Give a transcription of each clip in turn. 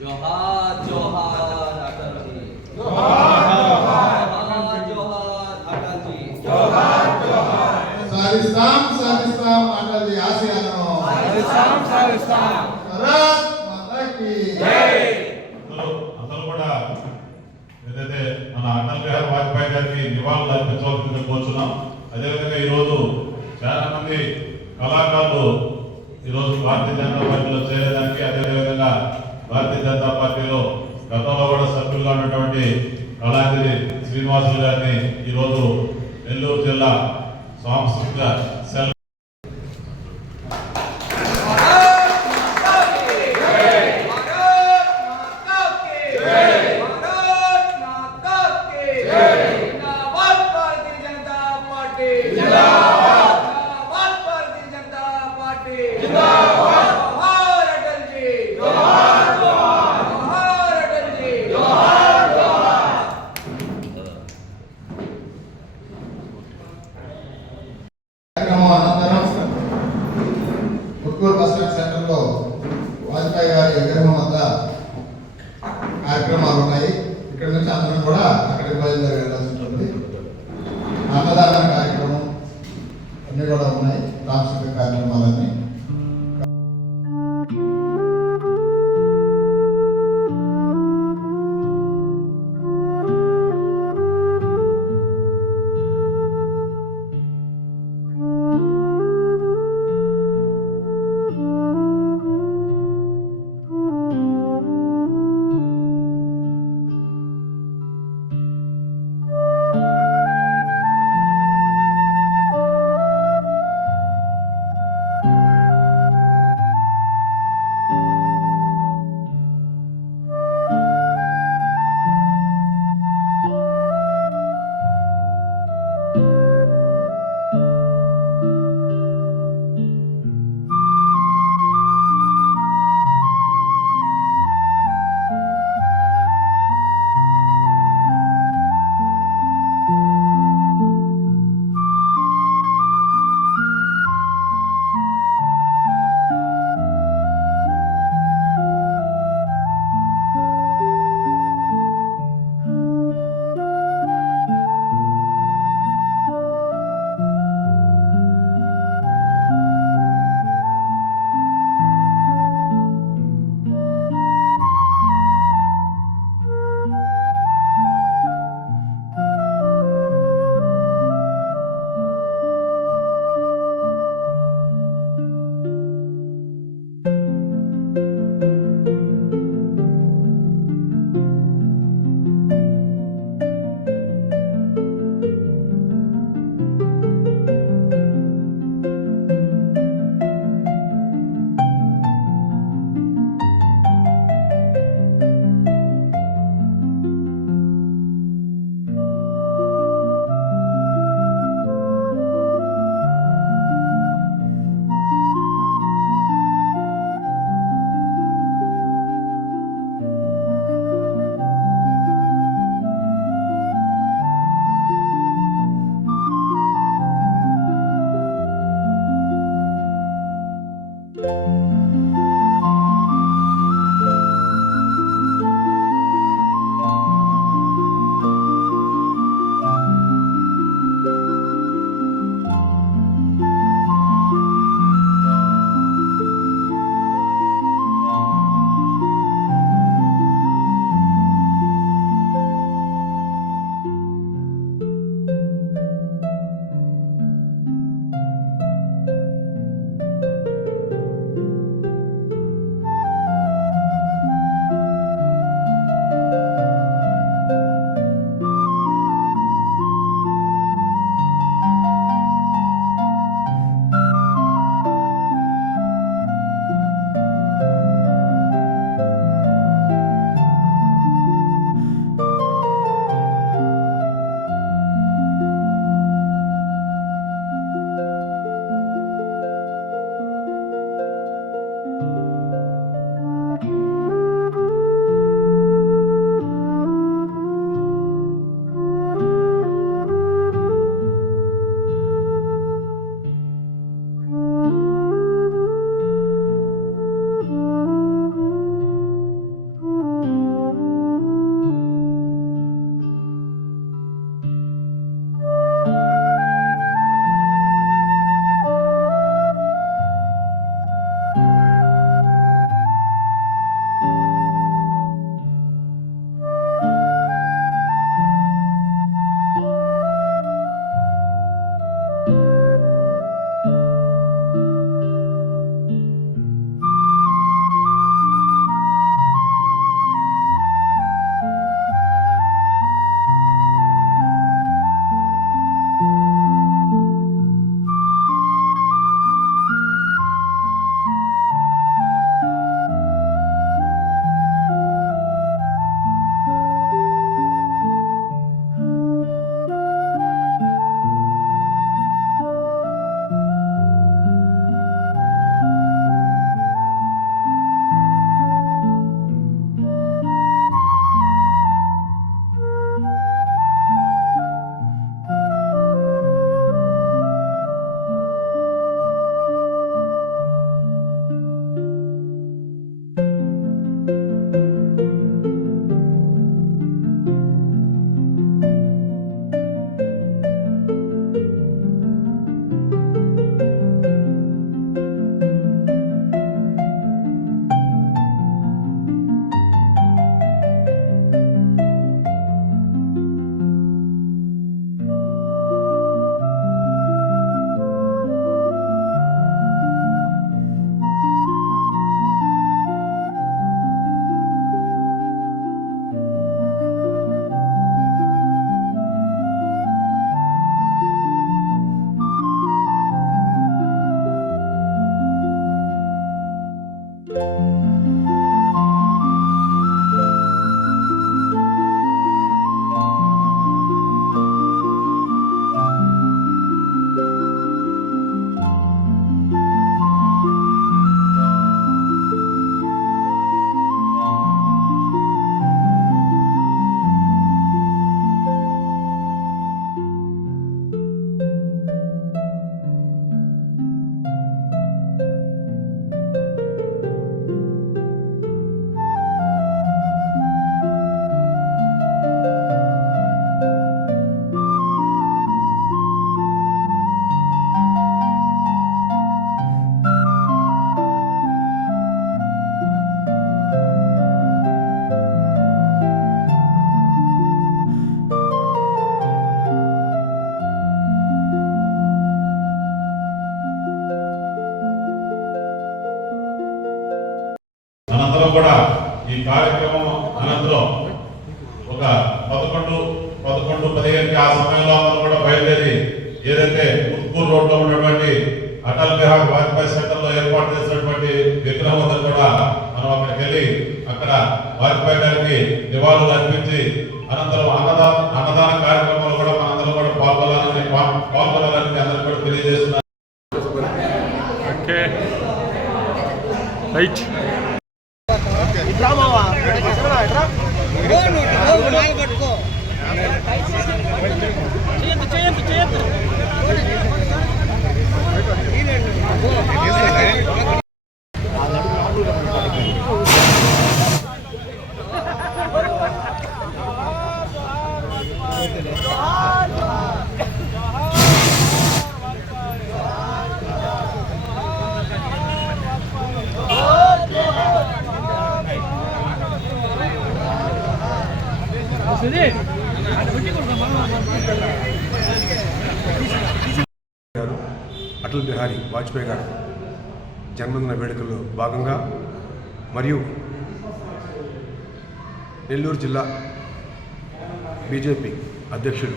जोहार जोहार अटल जी, जोहार जोहार अटल जी, जोहार సాధిస్తాం అటల్ జీ ఆశయాలను साधिस्ताम భారత్ మాతాకి जय। అందరూ కూడా ఏదైతే మన అటల్ బిహారీ వాజ్పేయి గారికి నివాళులు అర్పించవలసిందిగా కోరుచున్నాం. అదేవిధంగా ఈరోజు చాలా మంది కళాకారులు ఈరోజు భారతీయ జనతా పార్టీలో చేరేదానికి, అదేవిధంగా భారతీయ జనతా పార్టీలో గతంలో కూడా సభ్యులుగా ఉన్నటువంటి కళాంజలి శ్రీనివాసులు గారిని ఈరోజు నెల్లూరు జిల్లా సాంస్కృతిక సెల్ అనంతరం ముక్కూరు బస్ స్టాండ్ సెంటర్లో వాజ్పేయి గారి విగ్రహం వద్ద కార్యక్రమాలు ఉన్నాయి. ఇక్కడ నుంచి అందరం కూడా అక్కడికి బయలుదేరి వెళ్ళాల్సి ఉంటుంది. అన్నదాన కార్యక్రమం అన్నీ కూడా ఉన్నాయి, సాంస్కృతిక కార్యక్రమాలన్నీ. మనందరం కూడా ఈ కార్యక్రమం అనంతరం ఒక 11:15కి ఆ సమయంలో అందరం కూడా బయలుదేరి ఏదైతే ఉత్కూర్ రోడ్లో ఉన్నటువంటి అటల్ బిహారీ వాజ్పేయి సెంటర్ లో ఏర్పాటు చేసినటువంటి విగ్రహం వద్ద కూడా మనం అక్కడికి వెళ్ళి అక్కడ వాజ్పేయి గారికి నివాళులు అర్పించి అనంతరం అన్నదాన కార్యక్రమాలు కూడా మనందరం కూడా పాల్గొనాలని అందరూ కూడా తెలియజేస్తున్నారు. అటల్ బిహారీ వాజ్పేయి గారు జన్మదిన వేడుకల్లో భాగంగా మరియు నెల్లూరు జిల్లా బీజేపీ అధ్యక్షుడు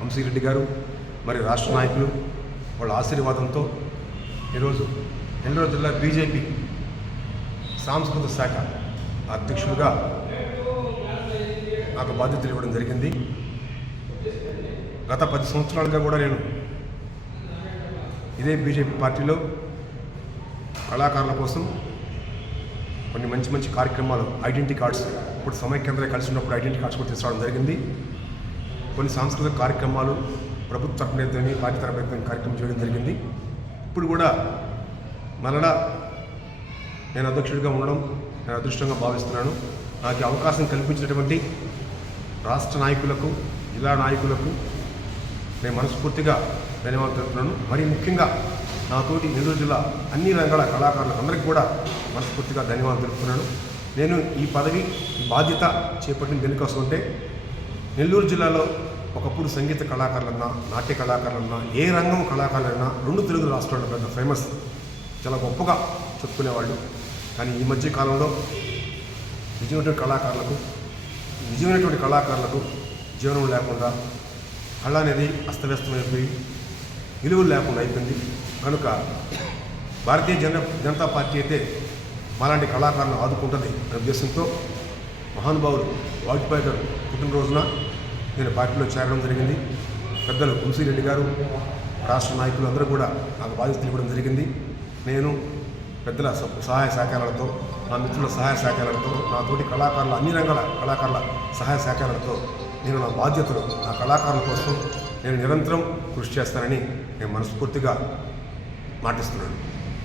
వంశీరెడ్డి గారు మరి రాష్ట్ర నాయకులు వాళ్ళ ఆశీర్వాదంతో ఈరోజు నెల్లూరు జిల్లా బీజేపీ సాంస్కృతిక శాఖ అధ్యక్షులుగా నాకు బాధ్యతలు ఇవ్వడం జరిగింది. గత 10 సంవత్సరాలుగా కూడా నేను ఇదే బీజేపీ పార్టీలో కళాకారుల కోసం కొన్ని మంచి కార్యక్రమాలు, ఐడెంటిటీ కార్డ్స్, ఇప్పుడు సమైక్యాంధ్ర కలిసి ఉన్నప్పుడు ఐడెంటిటీ కార్డ్స్ కూడా తీసుకురావడం జరిగింది. కొన్ని సాంస్కృతిక కార్యక్రమాలు ప్రభుత్వ తరపున పార్టీ తరపున కార్యక్రమం చేయడం జరిగింది. ఇప్పుడు కూడా మరలా నేను అధ్యక్షుడిగా ఉండడం నేను అదృష్టంగా భావిస్తున్నాను. నాకు అవకాశం కల్పించినటువంటి రాష్ట్ర నాయకులకు, జిల్లా నాయకులకు నేను మనస్ఫూర్తిగా ధన్యవాదాలు తెలుపుతున్నాను. మరి ముఖ్యంగా నాతోటి నెల్లూరు జిల్లా అన్ని రంగాల కళాకారులకు అందరికీ కూడా మనస్ఫూర్తిగా ధన్యవాదాలు తెలుపుతున్నాను. నేను ఈ పదవి, ఈ బాధ్యత చేపట్టిన దేనికోసం అంటే నెల్లూరు జిల్లాలో ఒకప్పుడు సంగీత కళాకారులన్నా, నాట్య కళాకారులన్నా, ఏ రంగం కళాకారులన్నా 2 తెలుగు రాష్ట్రాల్లో పెద్ద ఫేమస్, చాలా గొప్పగా చెప్పుకునేవాళ్ళు. కానీ ఈ మధ్య కాలంలో నిజమైనటువంటి కళాకారులకు జీవనం లేకుండా, కళ అనేది అస్తవ్యస్తమైపోయి విలువలు లేకుండా అయిపోయింది. కనుక భారతీయ జనతా పార్టీ అయితే మాలాంటి కళాకారులను ఆదుకుంటుంది అనే ఉద్దేశంతో మహానుభావులు వాజ్పేయి గారు పుట్టినరోజున నేను పార్టీలో చేరడం జరిగింది. పెద్దలు వంశీరెడ్డి గారు, రాష్ట్ర నాయకులు అందరూ కూడా నాకు బాధ్యతలు ఇవ్వడం జరిగింది. నేను పెద్దల సహాయ సహకారాలతో, నా మిత్రుల సహాయ సహకారాలతో, నా తోటి కళాకారుల, అన్ని రంగాల కళాకారుల సహాయ సహకారాలతో నేను నా బాధ్యతలు, నా కళాకారుల కోసం నేను నిరంతరం కృషి చేస్తానని నేను మనస్ఫూర్తిగా మాటిస్తున్నాను.